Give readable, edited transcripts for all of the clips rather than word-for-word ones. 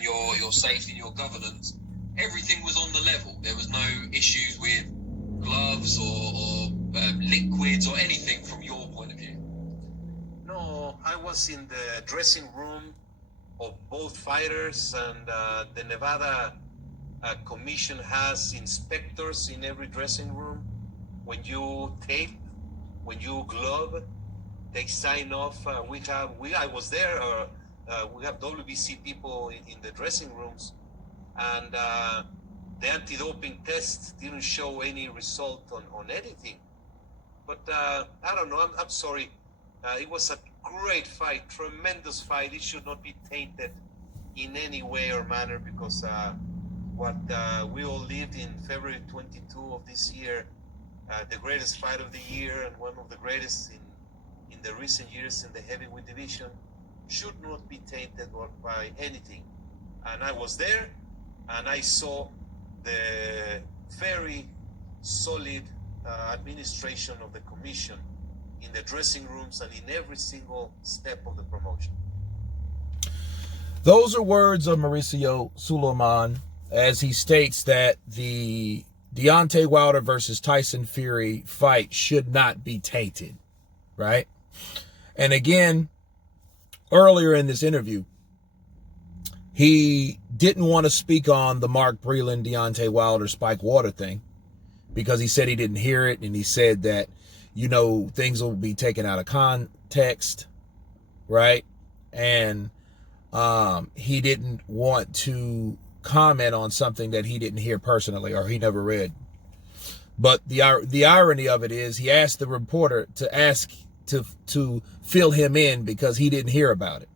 rules and your safety and your governance, everything was on the level. There was no issues with gloves or liquids or anything from your point of view. No, I was in the dressing room of both fighters, and the Nevada commission has inspectors in every dressing room. When you tape, when you glove, they sign off. I was there. We have WBC people in the dressing rooms, and the anti-doping test didn't show any result on anything. But I don't know. I'm sorry. It was a great fight, tremendous fight. It should not be tainted in any way or manner, because what we all lived in February 22 of this year, the greatest fight of the year and one of the greatest in the recent years in the heavyweight division, should not be tainted by anything. And I was there, and I saw the very solid administration of the commission in the dressing rooms and in every single step of the promotion. Those are words of Mauricio Sulaimon, as he states that the Deontay Wilder versus Tyson Fury fight should not be tainted, right? And again, earlier in this interview, he didn't want to speak on the Mark Breland, Deontay Wilder, Spike Water thing, because he said he didn't hear it, and he said that, you know, things will be taken out of context, right? And he didn't want to comment on something that he didn't hear personally or he never read. But the irony of it is, he asked the reporter to fill him in because he didn't hear about it.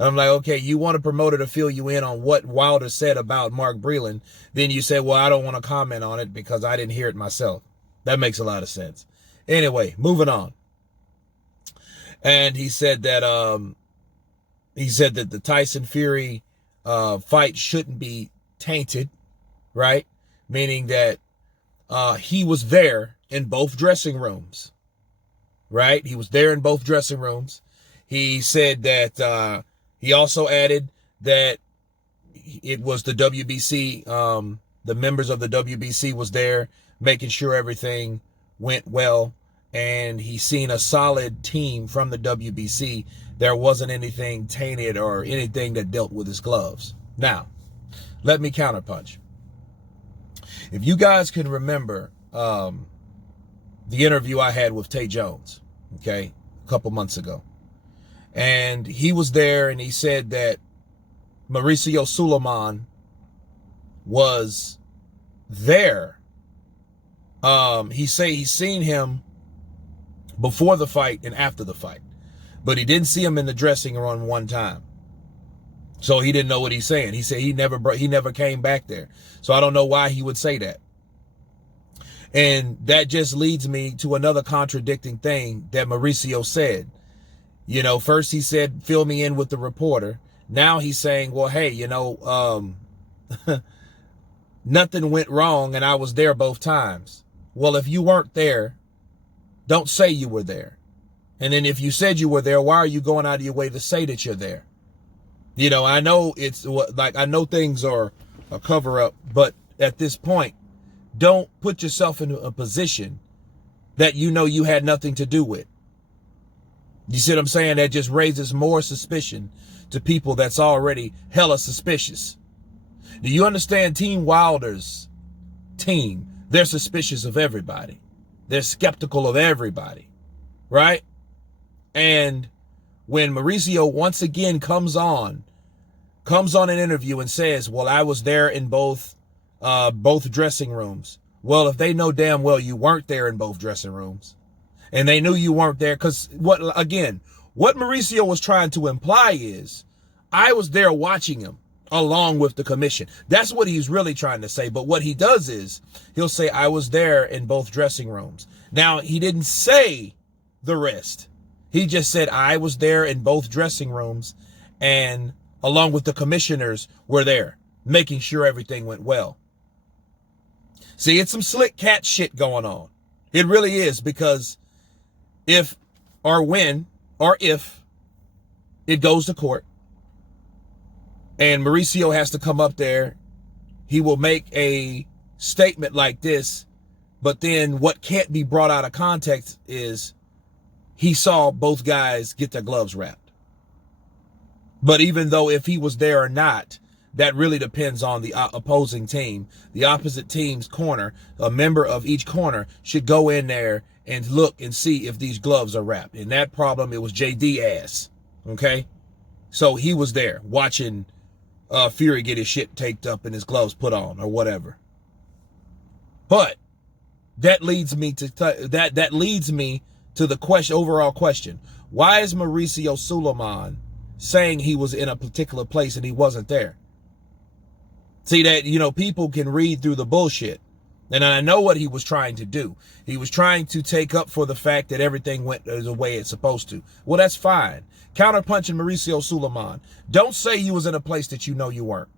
I'm like, okay, you want a promoter to fill you in on what Wilder said about Mark Breland, then you say, well, I don't want to comment on it because I didn't hear it myself. That makes a lot of sense. Anyway, moving on. And he said that the Tyson Fury fight shouldn't be tainted, right? Meaning that he was there in both dressing rooms, right? He was there in both dressing rooms. He said that he also added that it was the WBC, the members of the WBC was there making sure everything went well, and he seen a solid team from the WBC. There wasn't anything tainted or anything that dealt with his gloves. Now, let me counterpunch. If you guys can remember the interview I had with Tay Jones, okay, a couple months ago, and he was there, and he said that Mauricio Sulaimon was there. He say he's seen him before the fight and after the fight, but he didn't see him in the dressing room one time. So he didn't know what he's saying. He said he never came back there. So I don't know why he would say that. And that just leads me to another contradicting thing that Mauricio said. You know, first he said, fill me in with the reporter. Now he's saying, well, hey, you know, nothing went wrong and I was there both times. Well, if you weren't there, don't say you were there. And then if you said you were there, why are you going out of your way to say that you're there? You know, I know it's like, I know things are a cover up, but at this point, don't put yourself in a position that you know you had nothing to do with. You see what I'm saying? That just raises more suspicion to people that's already hella suspicious. Do you understand Team Wilder's team? They're suspicious of everybody. They're skeptical of everybody, right? And when Mauricio once again comes on an interview and says, well, I was there in both dressing rooms. Well, if they know damn well you weren't there in both dressing rooms, and they knew you weren't there, because what Mauricio was trying to imply is, I was there watching him along with the commission. That's what he's really trying to say. But what he does is, he'll say, I was there in both dressing rooms. Now, he didn't say the rest. He just said, I was there in both dressing rooms, and along with the commissioners were there, making sure everything went well. See, it's some slick cat shit going on. It really is, because if it goes to court, and Mauricio has to come up there, he will make a statement like this, but then what can't be brought out of context is he saw both guys get their gloves wrapped. But even though if he was there or not, that really depends on the opposing team. The opposite team's corner, a member of each corner should go in there and look and see if these gloves are wrapped. In that problem, it was JD ass. Okay? So he was there watching Fury get his shit taped up and his gloves put on or whatever. But that leads me to that leads me to the overall question. Why is Mauricio Sulaimon saying he was in a particular place and he wasn't there? See that, people can read through the bullshit. And I know what he was trying to do. He was trying to take up for the fact that everything went the way it's supposed to. Well, that's fine. Counterpunching Mauricio Sulaimon. Don't say you was in a place that you know you weren't.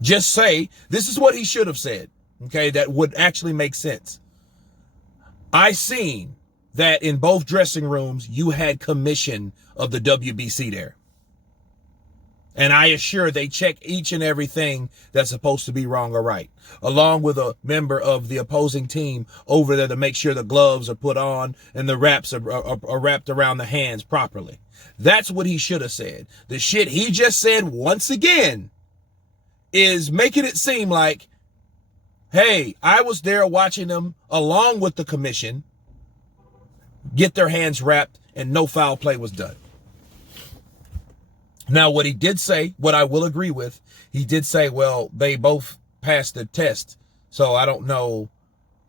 Just say, this is what he should have said. Okay, that would actually make sense. I seen that in both dressing rooms, you had commission of the WBC there. And I assure they check each and everything that's supposed to be wrong or right, along with a member of the opposing team over there to make sure the gloves are put on and the wraps are wrapped around the hands properly. That's what he should have said. The shit he just said once again is making it seem like, hey, I was there watching them along with the commission get their hands wrapped and no foul play was done. Now, what he did say, what I will agree with, he did say, well, they both passed the test. So I don't know,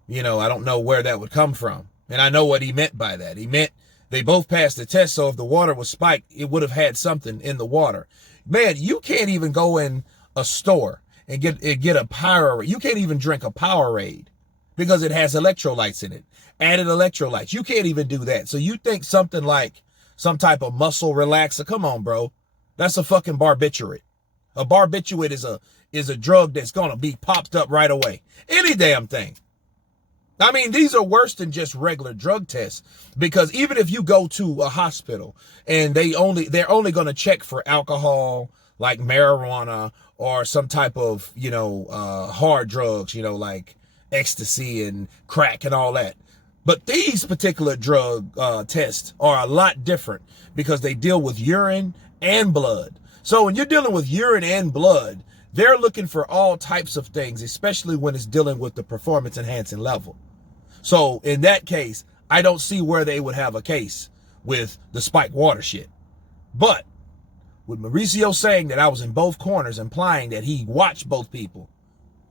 I don't know where that would come from. And I know what he meant by that. He meant they both passed the test. So if the water was spiked, it would have had something in the water. Man, you can't even go in a store and get a Powerade. You can't even drink a Powerade because it has electrolytes in it. Added electrolytes. You can't even do that. So you think something like some type of muscle relaxer? Come on, bro. That's a fucking barbiturate. A barbiturate is a drug that's gonna be popped up right away. Any damn thing. I mean, these are worse than just regular drug tests, because even if you go to a hospital and they're only gonna check for alcohol, like marijuana, or some type of hard drugs, like ecstasy and crack and all that. But these particular drug tests are a lot different because they deal with urine and blood. So when you're dealing with urine and blood, they're looking for all types of things, especially when it's dealing with the performance enhancing level. So in that case, I don't see where they would have a case with the spiked water shit. But with Mauricio saying that I was in both corners, implying that he watched both people,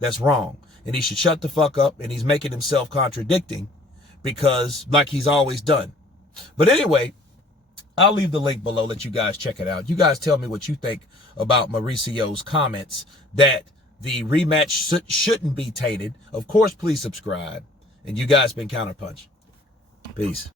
that's wrong. And he should shut the fuck up, and he's making himself contradicting because like he's always done. But anyway, I'll leave the link below, let you guys check it out. You guys tell me what you think about Mauricio's comments that the rematch shouldn't be tainted. Of course, please subscribe. And you guys been Counterpunch. Peace.